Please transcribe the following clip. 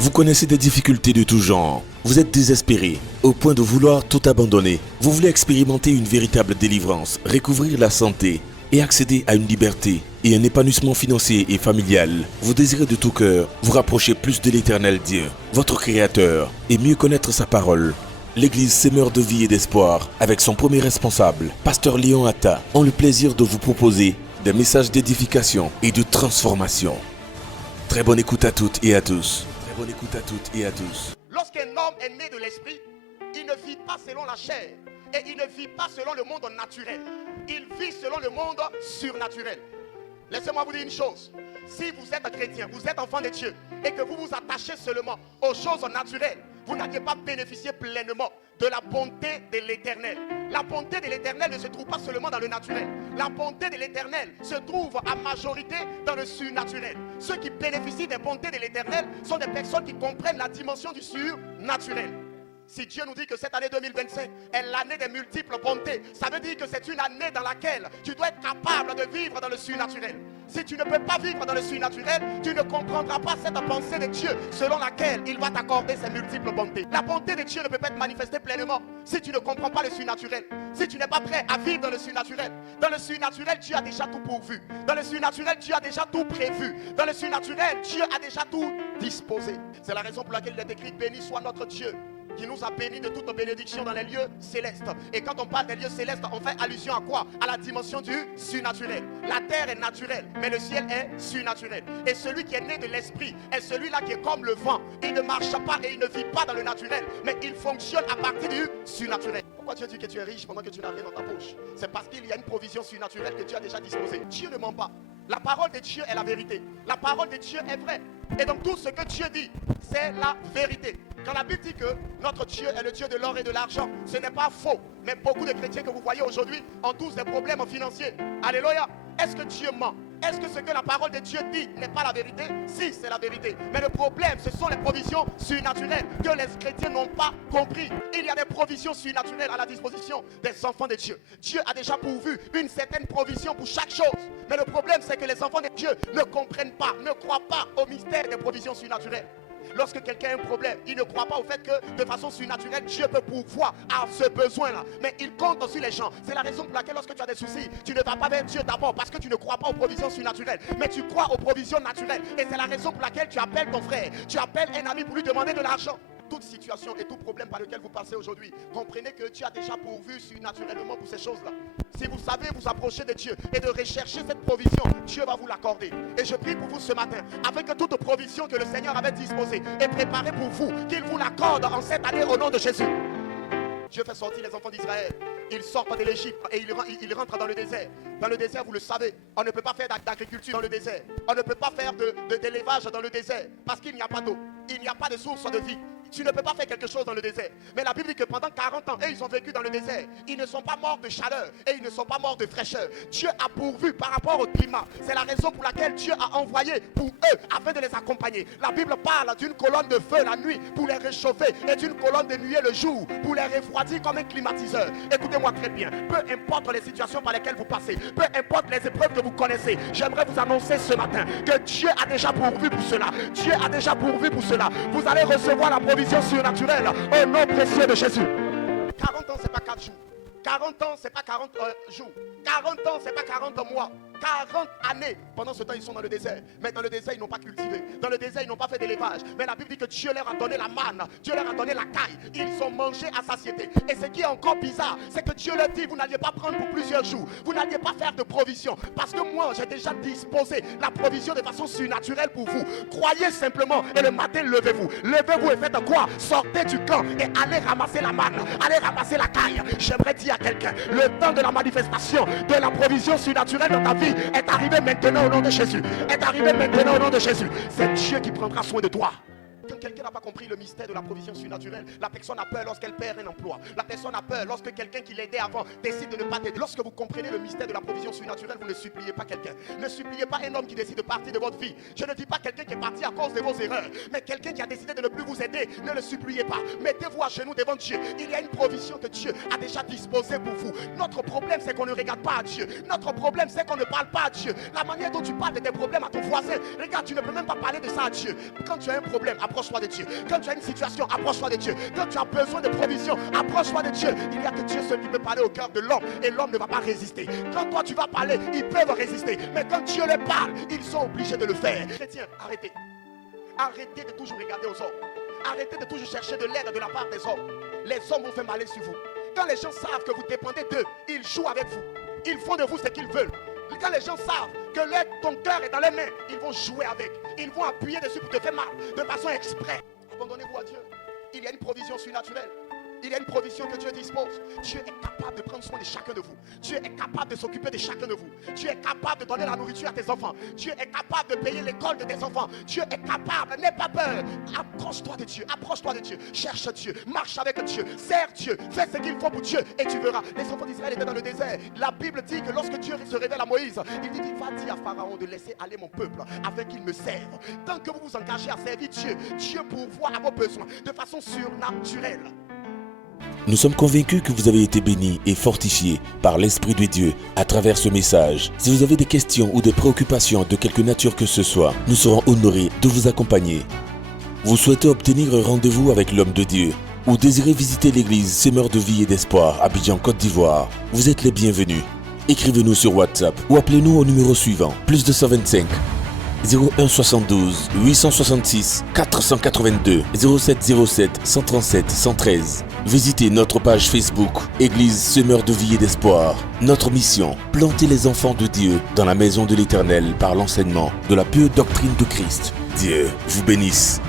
Vous connaissez des difficultés de tout genre. Vous êtes désespéré, au point de vouloir tout abandonner. Vous voulez expérimenter une véritable délivrance, recouvrir la santé et accéder à une liberté et un épanouissement financier et familial. Vous désirez de tout cœur vous rapprocher plus de l'Éternel Dieu, votre Créateur, et mieux connaître sa parole. L'Église Semeur de vie et d'espoir, avec son premier responsable, Pasteur Léon Atta, ont le plaisir de vous proposer des messages d'édification et de transformation. Très bonne écoute à toutes et à tous. Très bonne écoute à toutes et à tous. Lorsqu'un homme est né de l'esprit, il ne vit pas selon la chair et il ne vit pas selon le monde naturel. Il vit selon le monde surnaturel. Laissez-moi vous dire une chose. Si vous êtes chrétien, vous êtes enfant de Dieu et que vous vous attachez seulement aux choses naturelles, vous n'allez pas bénéficier pleinement de la bonté de l'Éternel. La bonté de l'Éternel ne se trouve pas seulement dans le naturel. La bonté de l'Éternel se trouve à majorité dans le surnaturel. Ceux qui bénéficient des bontés de l'Éternel sont des personnes qui comprennent la dimension du surnaturel. Si Dieu nous dit que cette année 2025 est l'année des multiples bontés, ça veut dire que c'est une année dans laquelle tu dois être capable de vivre dans le surnaturel. Si tu ne peux pas vivre dans le surnaturel, tu ne comprendras pas cette pensée de Dieu selon laquelle il va t'accorder ses multiples bontés. La bonté de Dieu ne peut pas être manifestée pleinement si tu ne comprends pas le surnaturel. Si tu n'es pas prêt à vivre dans le surnaturel. Dans le surnaturel, Dieu a déjà tout pourvu. Dans le surnaturel, Dieu a déjà tout prévu. Dans le surnaturel, Dieu a déjà tout disposé. C'est la raison pour laquelle il est écrit: béni soit notre Dieu, qui nous a bénis de toute bénédiction dans les lieux célestes. Et quand on parle des lieux célestes, on fait allusion à quoi? À la dimension du surnaturel. La terre est naturelle, mais le ciel est surnaturel. Et celui qui est né de l'esprit est celui-là qui est comme le vent. Il ne marche pas et il ne vit pas dans le naturel, mais il fonctionne à partir du surnaturel. Pourquoi Dieu dit que tu es riche pendant que tu n'as rien dans ta poche? C'est parce qu'il y a une provision surnaturelle que Dieu a déjà disposée. Dieu ne ment pas. La parole de Dieu est la vérité. La parole de Dieu est vraie. Et donc tout ce que Dieu dit, c'est la vérité. Quand la Bible dit que notre Dieu est le Dieu de l'or et de l'argent, ce n'est pas faux. Mais beaucoup de chrétiens que vous voyez aujourd'hui ont tous des problèmes financiers. Alléluia. Est-ce que Dieu ment? Est-ce que ce que la parole de Dieu dit n'est pas la vérité? Si, c'est la vérité. Mais le problème, ce sont les provisions surnaturelles que les chrétiens n'ont pas compris. Il y a des provisions surnaturelles à la disposition des enfants de Dieu. Dieu a déjà pourvu une certaine provision pour chaque chose. Mais le problème, c'est que les enfants de Dieu ne comprennent pas, ne croient pas au mystère des provisions surnaturelles. Lorsque quelqu'un a un problème, il ne croit pas au fait que de façon surnaturelle, Dieu peut pourvoir à ce besoin-là. Mais il compte aussi les gens. C'est la raison pour laquelle lorsque tu as des soucis, tu ne vas pas vers Dieu d'abord parce que tu ne crois pas aux provisions surnaturelles. Mais tu crois aux provisions naturelles. Et c'est la raison pour laquelle tu appelles ton frère, tu appelles un ami pour lui demander de l'argent. Toute situation et tout problème par lequel vous passez aujourd'hui, comprenez que Dieu a déjà pourvu surnaturellement pour ces choses-là. Si vous savez vous approcher de Dieu et de rechercher cette provision, Dieu va vous l'accorder. Et je prie pour vous ce matin, afin que toute provision que le Seigneur avait disposée et préparée pour vous, qu'il vous l'accorde en cette année au nom de Jésus. Dieu fait sortir les enfants d'Israël. Ils sortent de l'Égypte et ils rentrent dans le désert. Dans le désert, vous le savez, on ne peut pas faire d'agriculture dans le désert. On ne peut pas faire d'élevage dans le désert parce qu'il n'y a pas d'eau. Il n'y a pas de source de vie. Tu ne peux pas faire quelque chose dans le désert. Mais la Bible dit que pendant 40 ans, ils ont vécu dans le désert. Ils ne sont pas morts de chaleur et ils ne sont pas morts de fraîcheur. Dieu a pourvu par rapport au climat. C'est la raison pour laquelle Dieu a envoyé pour eux afin de les accompagner. La Bible parle d'une colonne de feu la nuit pour les réchauffer et d'une colonne de nuée le jour pour les refroidir comme un climatiseur. Écoutez-moi très bien. Peu importe les situations par lesquelles vous passez, peu importe les épreuves que vous connaissez, j'aimerais vous annoncer ce matin que Dieu a déjà pourvu pour cela. Dieu a déjà pourvu pour cela. Vous allez recevoir la provision surnaturelle au nom précieux de Jésus. 40 ans, c'est pas 4 jours. 40 ans, c'est pas 40 jours. 40 ans, c'est pas 40 mois. 40 années. Pendant ce temps, ils sont dans le désert. Mais dans le désert, ils n'ont pas cultivé. Dans le désert, ils n'ont pas fait d'élevage. Mais la Bible dit que Dieu leur a donné la manne. Dieu leur a donné la caille. Ils ont mangé à satiété. Et ce qui est encore bizarre, c'est que Dieu leur dit, vous n'alliez pas prendre pour plusieurs jours. Vous n'alliez pas faire de provision. Parce que moi, j'ai déjà disposé la provision de façon surnaturelle pour vous. Croyez simplement. Et le matin, levez-vous. Levez-vous et faites quoi? Sortez du camp et allez ramasser la manne. Allez ramasser la caille. J'aimerais dire à quelqu'un, le temps de la manifestation de la provision surnaturelle dans ta vie est arrivé maintenant au nom de Jésus. Est arrivé maintenant au nom de Jésus. C'est Dieu qui prendra soin de toi. Quand quelqu'un n'a pas compris le mystère de la provision surnaturelle, la personne a peur lorsqu'elle perd un emploi. La personne a peur lorsque quelqu'un qui l'aidait avant décide de ne pas t'aider. Lorsque vous comprenez le mystère de la provision surnaturelle, vous ne suppliez pas quelqu'un. Ne suppliez pas un homme qui décide de partir de votre vie. Je ne dis pas quelqu'un qui est parti à cause de vos erreurs, mais quelqu'un qui a décidé de ne plus vous aider. Ne le suppliez pas. Mettez-vous à genoux devant Dieu. Il y a une provision que Dieu a déjà disposée pour vous. Notre problème, c'est qu'on ne regarde pas à Dieu. Notre problème, c'est qu'on ne parle pas à Dieu. La manière dont tu parles de tes problèmes à ton voisin, regarde, tu ne peux même pas parler de ça à Dieu. Quand tu as un problème, approche approche-toi de Dieu. Quand tu as une situation, approche-toi de Dieu. Quand tu as besoin de provision, approche-toi de Dieu. Il n'y a que Dieu seul qui peut parler au cœur de l'homme et l'homme ne va pas résister. Quand toi tu vas parler, ils peuvent résister. Mais quand Dieu les parle, ils sont obligés de le faire. Chrétiens, arrêtez. Arrêtez de toujours regarder aux hommes. Arrêtez de toujours chercher de l'aide de la part des hommes. Les hommes vont faire mal sur vous. Quand les gens savent que vous dépendez d'eux, ils jouent avec vous. Ils font de vous ce qu'ils veulent. Quand les gens savent que ton cœur est dans les mains, ils vont jouer avec. Ils vont appuyer dessus pour te faire mal, de façon exprès. Abandonnez-vous à Dieu. Il y a une provision surnaturelle. Il y a une provision que Dieu dispose. Dieu est capable de prendre soin de chacun de vous. Dieu est capable de s'occuper de chacun de vous. Dieu est capable de donner la nourriture à tes enfants. Dieu est capable de payer l'école de tes enfants. Dieu est capable. N'aie pas peur. Approche-toi de Dieu. Approche-toi de Dieu. Cherche Dieu. Marche avec Dieu. Sers Dieu. Fais ce qu'il faut pour Dieu et tu verras. Les enfants d'Israël étaient dans le désert. La Bible dit que lorsque Dieu se révèle à Moïse, il dit va dire à Pharaon de laisser aller mon peuple afin qu'il me serve. Tant que vous vous engagez à servir Dieu, Dieu pourvoit à vos besoins de façon surnaturelle. Nous sommes convaincus que vous avez été bénis et fortifiés par l'Esprit de Dieu à travers ce message. Si vous avez des questions ou des préoccupations de quelque nature que ce soit, nous serons honorés de vous accompagner. Vous souhaitez obtenir un rendez-vous avec l'homme de Dieu ou désirez visiter l'église Semeur de vie et d'espoir à Abidjan, Côte d'Ivoire, vous êtes les bienvenus. Écrivez-nous sur WhatsApp ou appelez-nous au numéro suivant, +225 01 72 866 482 0707 137 113. Visitez notre page Facebook, Église Semeur de vie et d'espoir. Notre mission, planter les enfants de Dieu dans la maison de l'Éternel par l'enseignement de la pure doctrine de Christ. Dieu vous bénisse.